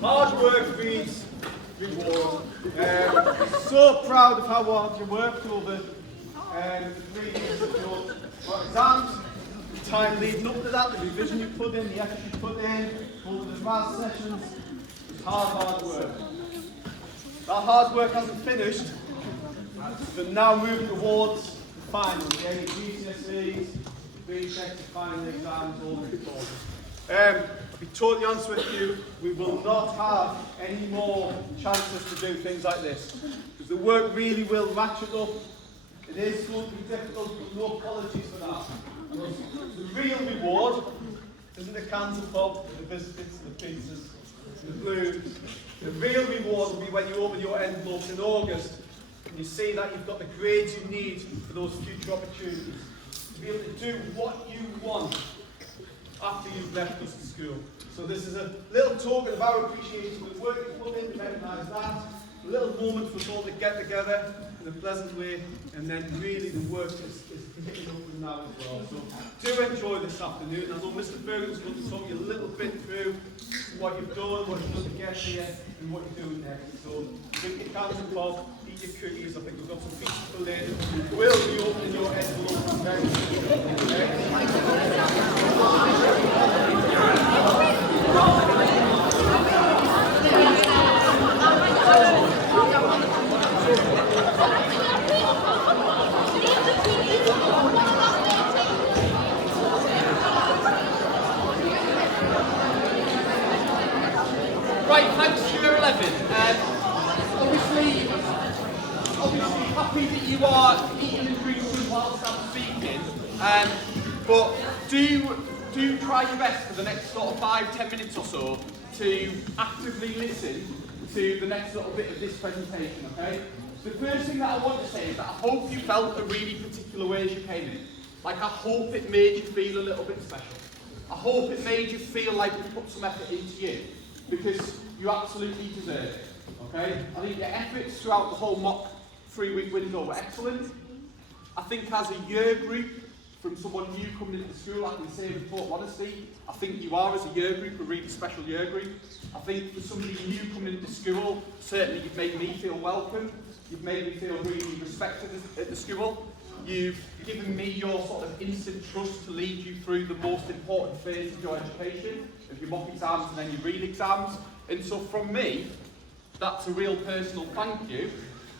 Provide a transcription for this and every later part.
Hard work breeds reward. So proud of how hard you worked over the 3 years of your exams, the time leading up to that, the revision you put in, the effort you put in, all the math sessions. It's hard work. That hard work hasn't finished, but now moving towards the final, the any GCSEs, the BTEC, the final exams, all the important. I'll be totally honest with you, we will not have any more chances to do things like this. Because the work really will ratchet up. It is going to be difficult, but no apologies for that. The real reward isn't the cans of pop, the biscuits, the pizzas, the blues. The real reward will be when you open your envelopes in August and you see that you've got the grades you need for those future opportunities. To be able to do what you want after you've left us to school. So this is a little token of our appreciation for the work you've put in to recognise that. A little moment for us all to get together in a pleasant way, and then really the work is picking up from now as well. So do enjoy this afternoon. I know Mr. Ferguson's going to talk you a little bit through what you've done, what you've done to get here, and what you're doing next. So drink your cans of pop, eat your cookies. I think we've got some pieces for later. We'll be opening your envelope very Right, thanks to year 11. Obviously happy that you are eating and drinking whilst I'm speaking, but do try your best for the next sort of 5-10 minutes or so to actively listen to the next little bit of this presentation, okay? The first thing that I want to say is that I hope you felt a really particular way as you came in. Like, I hope it made you feel a little bit special. I hope it made you feel like you put some effort into you, because you absolutely deserve it, okay? I think your efforts throughout the whole mock 3-week window were excellent. I think as a year group, from someone new coming into school, I can say with total honesty, I think you are as a year group a really special year group. I think for somebody new coming into school, certainly you've made me feel welcome. You've made me feel really respected at the school. You've given me your sort of instant trust to lead you through the most important phase of your education, of your mock exams and then your real exams. And so from me, that's a real personal thank you,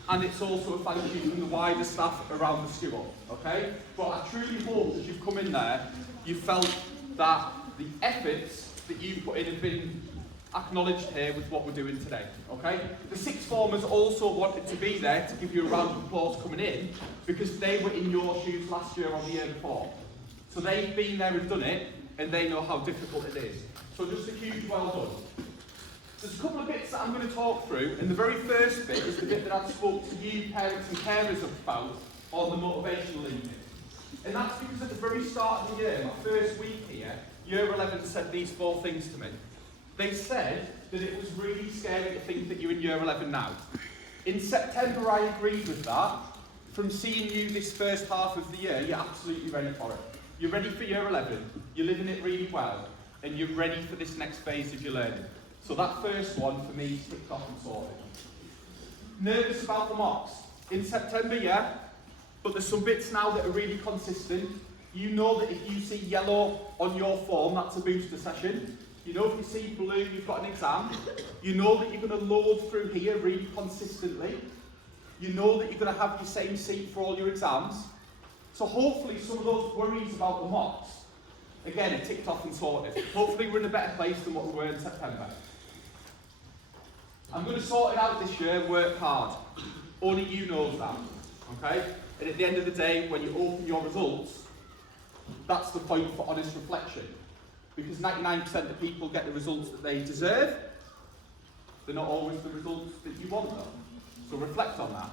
and it's also a thank you from the wider staff around the school, okay? But I truly hope that you've come in there, you felt that the efforts that you've put in have been acknowledged here with what we're doing today, okay? The sixth formers also wanted to be there to give you a round of applause coming in, because they were in your shoes last year or the year before. So they've been there and done it, and they know how difficult it is. So just a huge well done. There's a couple of bits that I'm going to talk through, and the very first bit is the bit that I spoke to you parents and carers about on the motivational evening. And that's because at the very start of the year, my first week here, Year 11 said these 4 things to me. They said that it was really scary to think that you're in Year 11 now. In September, I agreed with that. From seeing you this first half of the year, you're absolutely ready for it. You're ready for Year 11, you're living it really well, and you're ready for this next phase of your learning. So that first one, for me, is ticked off and sorted. Nervous about the mocks. In September, yeah, but there's some bits now that are really consistent. You know that if you see yellow on your form, that's a booster session. You know if you see blue, you've got an exam. You know that you're going to load through here really consistently. You know that you're going to have your same seat for all your exams. So hopefully some of those worries about the mocks, again, are ticked off and sorted. Hopefully we're in a better place than what we were in September. I'm going to sort it out this year, work hard. Only you knows that, okay? And at the end of the day, when you open your results, that's the point for honest reflection. Because 99% of people get the results that they deserve. They're not always the results that you want though. So reflect on that.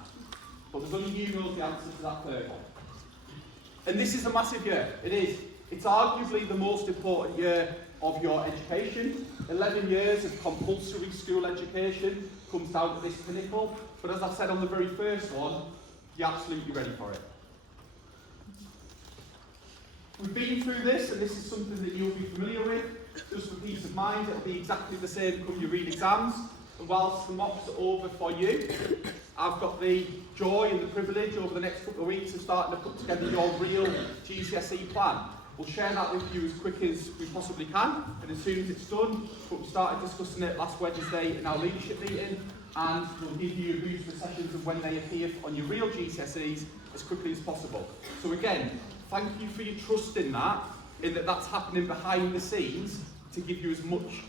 But there's only you knows the answer to that third one. And this is a massive year. It is. It's arguably the most important year of your education. 11 years of compulsory school education comes down to this pinnacle. But as I said on the very first one, you're absolutely ready for it. We've been through this, and this is something that you'll be familiar with. just for peace of mind, it'll be exactly the same come your real exams. And whilst the mocks are over for you, I've got the joy and the privilege over the next couple of weeks of starting to put together your real GCSE plan. We'll share that with you as quick as we possibly can, and as soon as it's done, but we started discussing it last Wednesday in our leadership meeting, and we'll give you a boost for sessions of when they appear on your real GCSEs as quickly as possible. So again, thank you for your trust in that that's happening behind the scenes to give you as much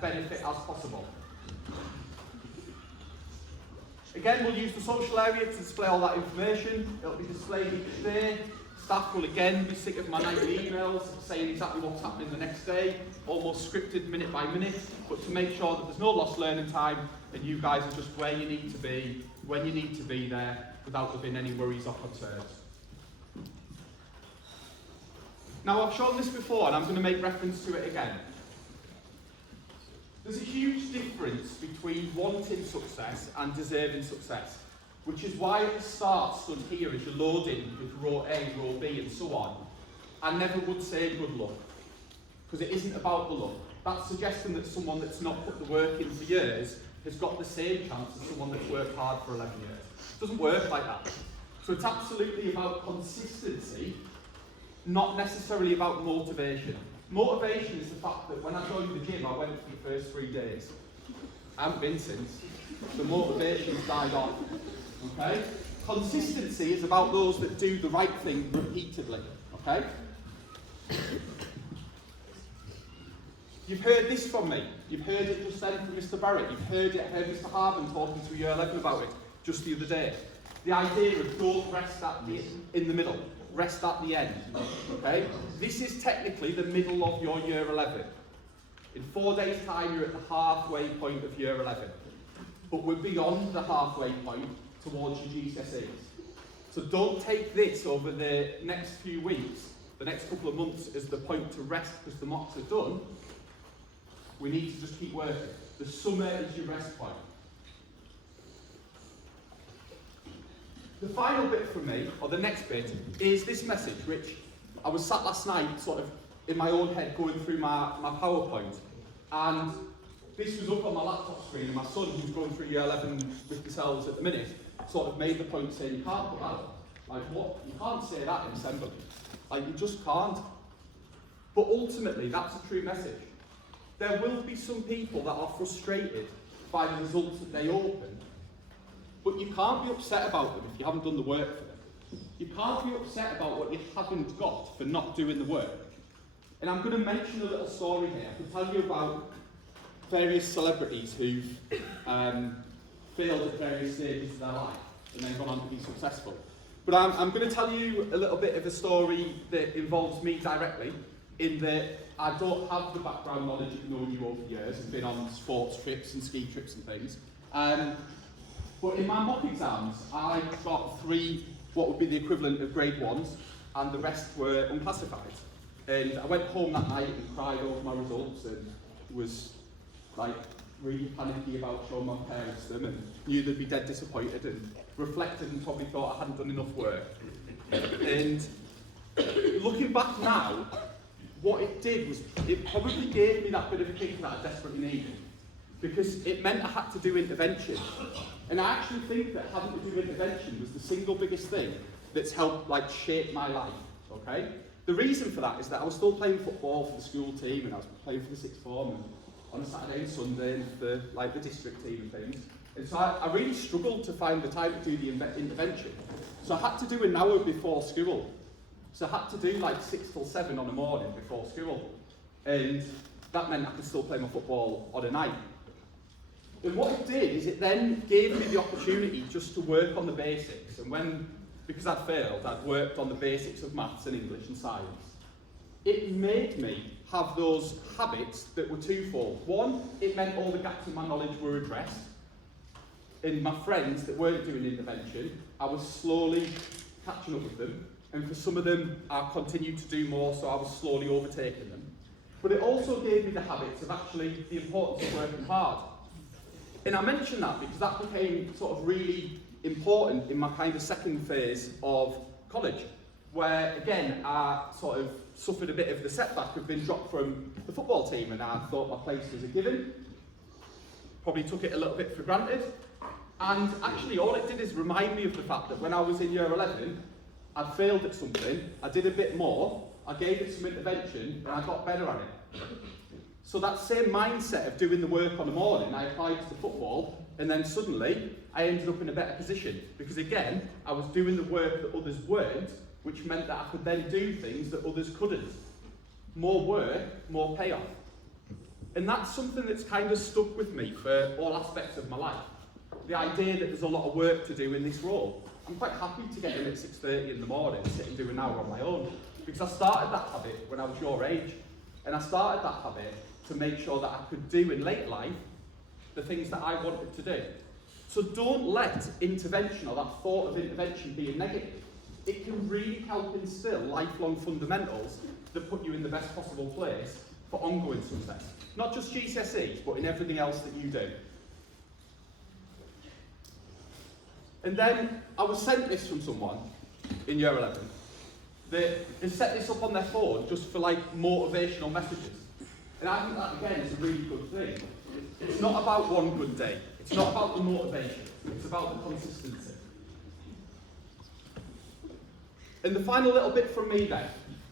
benefit as possible. Again, we'll use the social area to display all that information. It'll be displayed each day. Staff will again be sick of my nightly emails saying exactly what's happening the next day, almost scripted minute by minute, but to make sure that there's no lost learning time and you guys are just where you need to be, when you need to be there, without there being any worries or concerns. Now, I've shown this before and I'm going to make reference to it again. There's a huge difference between wanting success and deserving success, which is why at the start, stood here as you're loading with row A, row B and so on, I never would say good luck, because it isn't about the luck. That's suggesting that someone that's not put the work in for years has got the same chance as someone that's worked hard for 11 years. It doesn't work like that. So it's absolutely about consistency, not necessarily about motivation. Motivation is the fact that when I joined the gym, I went for the first 3 days. I haven't been since. The motivation's died off. Okay? Consistency is about those that do the right thing repeatedly. Okay? You've heard this from me. You've heard it just then from Mr. Barrett. You've heard Mr. Harvin talking to Year 11 about it just the other day. The idea of don't rest in the middle. Rest at the end. Okay? This is technically the middle of your Year 11. In 4 days' time, you're at the halfway point of Year 11. But we're beyond the halfway point towards your GCSEs. So don't take this over the next few weeks, the next couple of months, as the point to rest because the mocks are done. We need to just keep working. The summer is your rest point. The final bit from me, or the next bit, is this message, which I was sat last night sort of in my own head going through my PowerPoint, and this was up on my laptop screen, and my son, who's going through Year 11 with yourselves at the minute, sort of made the point saying, you can't put that up. Like, what? You can't say that in assembly. Like, you just can't. But ultimately, that's a true message. There will be some people that are frustrated by the results that they open, but you can't be upset about them if you haven't done the work for them. You can't be upset about what you haven't got for not doing the work. And I'm going to mention a little story here. I can tell you about various celebrities who've failed at various stages of their life and then gone on to be successful. But I'm going to tell you a little bit of a story that involves me directly, in that I don't have the background knowledge of knowing you over the years. I've been on sports trips and ski trips and things. But in my mock exams, I got 3, what would be the equivalent of grade 1s, and the rest were unclassified. And I went home that night and cried over my results and was like really panicky about showing my parents them and knew they'd be dead disappointed and reflected and probably thought I hadn't done enough work. And looking back now, what it did was it probably gave me that bit of a kick that I desperately needed, because it meant I had to do intervention. And I actually think that having to do intervention was the single biggest thing that's helped like shape my life. Okay? The reason for that is that I was still playing football for the school team, and I was playing for the sixth form and on a Saturday and Sunday and for like the district team and things. And so I really struggled to find the time to do the intervention. So I had to do an hour before school. So I had to do like 6 till 7 on a morning before school. And that meant I could still play my football on a night. And what it did is it then gave me the opportunity just to work on the basics. And because I'd failed, I'd worked on the basics of maths and English and science. It made me have those habits that were twofold. One, it meant all the gaps in my knowledge were addressed. And my friends that weren't doing intervention, I was slowly catching up with them. And for some of them, I continued to do more, so I was slowly overtaking them. But it also gave me the habits of actually the importance of working hard. And I mention that because that became sort of really important in my kind of second phase of college. where again I sort of suffered a bit of the setback of being dropped from the football team, and I thought my place was a given. Probably took it a little bit for granted, and actually all it did is remind me of the fact that when I was in year 11, I'd failed at something, I did a bit more, I gave it some intervention, and I got better at it. So that same mindset of doing the work on the morning, I applied to the football, and then suddenly I ended up in a better position, because again, I was doing the work that others weren't, which meant that I could then do things that others couldn't. More work, more payoff. And that's something that's kind of stuck with me for all aspects of my life. The idea that there's a lot of work to do in this role. I'm quite happy to get in at 6:30 in the morning and sit and do an hour on my own, because I started that habit when I was your age. And I started that habit to make sure that I could do in late life the things that I wanted to do. So don't let intervention or that thought of intervention be a negative. It can really help instill lifelong fundamentals that put you in the best possible place for ongoing success. Not just GCSEs, but in everything else that you do. And then I was sent this from someone in year 11 that has set this up on their phone just for like motivational messages. And I think that again is a really good thing. It's not about one good day. It's not about the motivation. It's about the consistency. And the final little bit from me then,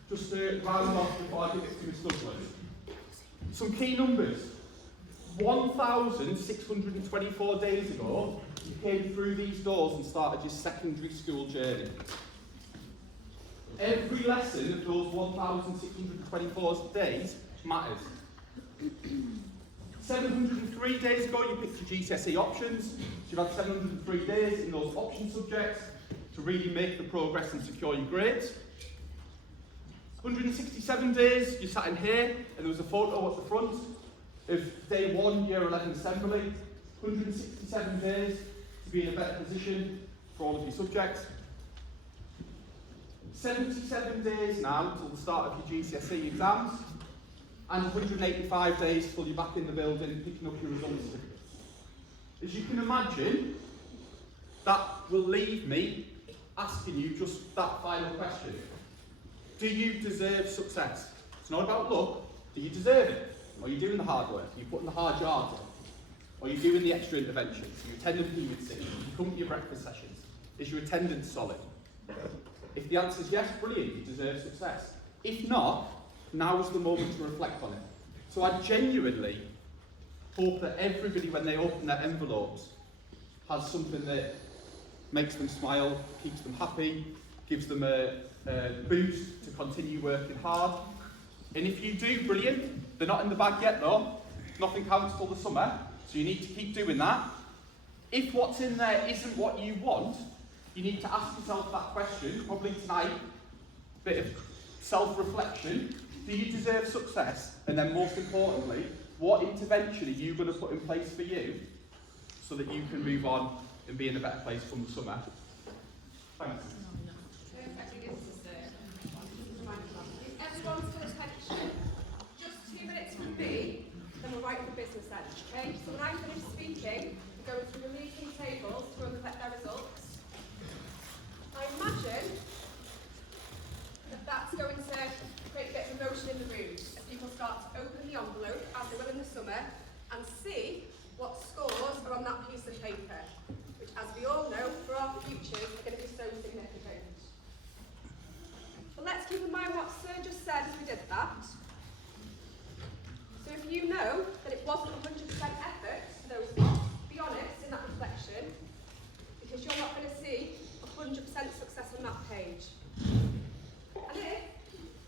just to round off before I give it to my students. Some key numbers. 1,624 days ago, you came through these doors and started your secondary school journey. Every lesson of those 1,624 days matters. 703 days ago, you picked your GCSE options. So you've had 703 days in those option subjects to really make the progress and secure your grades. 167 days, you sat in here, and there was a photo at the front of day 1, year 11 assembly. 167 days to be in a better position for all of your subjects. 77 days now until the start of your GCSE exams, and 185 days till you're back in the building picking up your results certificates. As you can imagine, that will leave me asking you just that final question. Do you deserve success? It's not about luck. Do you deserve it? Are you doing the hard work? Are you putting the hard yards in? Are you doing the extra interventions? Are you attending period 6? Do you come to your breakfast sessions? Is your attendance solid? If the answer is yes, brilliant, you deserve success. If not, now is the moment to reflect on it. So I genuinely hope that everybody, when they open their envelopes, has something that makes them smile, keeps them happy, gives them a boost to continue working hard. And if you do, brilliant. They're not in the bag yet though. Nothing counts till the summer, so you need to keep doing that. If what's in there isn't what you want, you need to ask yourself that question, probably tonight, a bit of self-reflection. Do you deserve success? And then most importantly, what intervention are you going to put in place for you so that you can move on and be in a better place from the summer? Thanks. Everyone's full attention. Just 2 minutes from me, then we'll write the business end, okay? So when I finish speaking, we're going through the meeting tables to reflect their results. I imagine that that's going to create a bit of emotion in the room as people start to open the envelope, as they will in the summer, and see what scores are on that piece of paper, which, as we all know, for our futures are going to be so significant. But let's keep in mind what Sir just said as we did that. So if you know that it wasn't 100% effort to those blocks, be honest in that reflection, because you're not going to see 100% success on that page. And if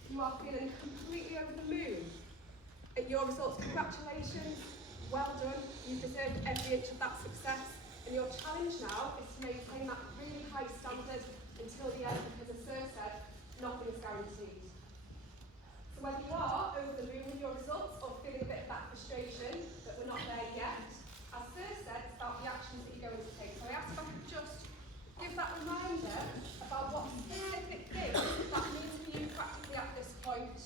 you are feeling completely over the moon at your results, congratulations, well done, you've deserved every inch of that success, and your challenge now is to maintain that really high standard until the end, because as Sir said, nothing is guaranteed. So whether you are over the moon with your results or feeling a bit of that frustration that we're not there yet, as Sir said, it's about the actions that you're going to take. So I asked if I could just give that reminder about what specific things that means for you practically at this point.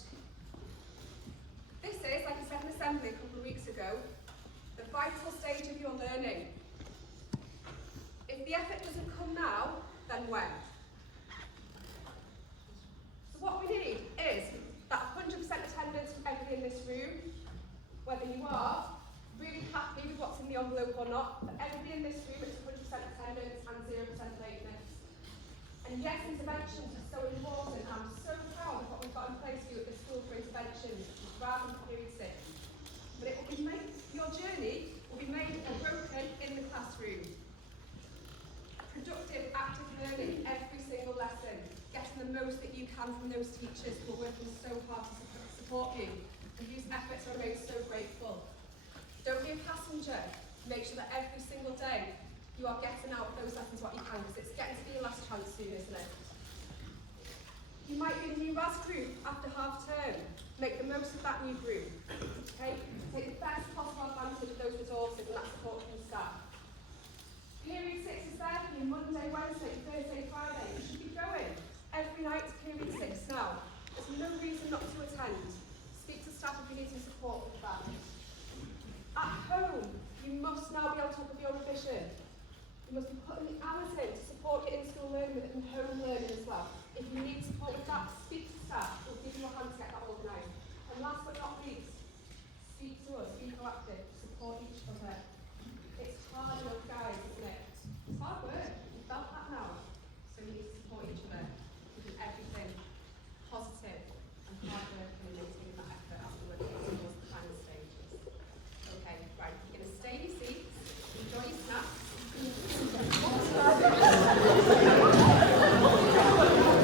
This is, like I said in assembly a couple of weeks ago, the vital stage of your learning. If the effort doesn't come now, then when? whether you are really happy with what's in the envelope or not, for everybody in this room, it's 100% attendance and 0% lateness. And yes, interventions are so important. I'm so proud of what we've got in place for you at the school for interventions, rather than period 6. But it will be made, your journey will be made or broken in the classroom. Productive, active learning every single lesson, getting the most that you can from those teachers who are working so hard to support you and whose efforts are made so grateful. Don't be a passenger. Make sure that every single day you are getting out those lessons what you can, because it's getting to be your last chance soon, isn't it? You might be in a new RAS group after half term. Make the most of that new group. Okay? Take the best possible advantage of those resources and that support from staff. Period 6 is there for you Monday, Wednesday, Thursday, Friday. You should be going every night to period 6 now. There's no reason not to attend. Speak to staff if you need some support with that. At home, you must now be on top of your revision. You must be putting the hours in to support your in-school learning with in-home learning as well. If you need to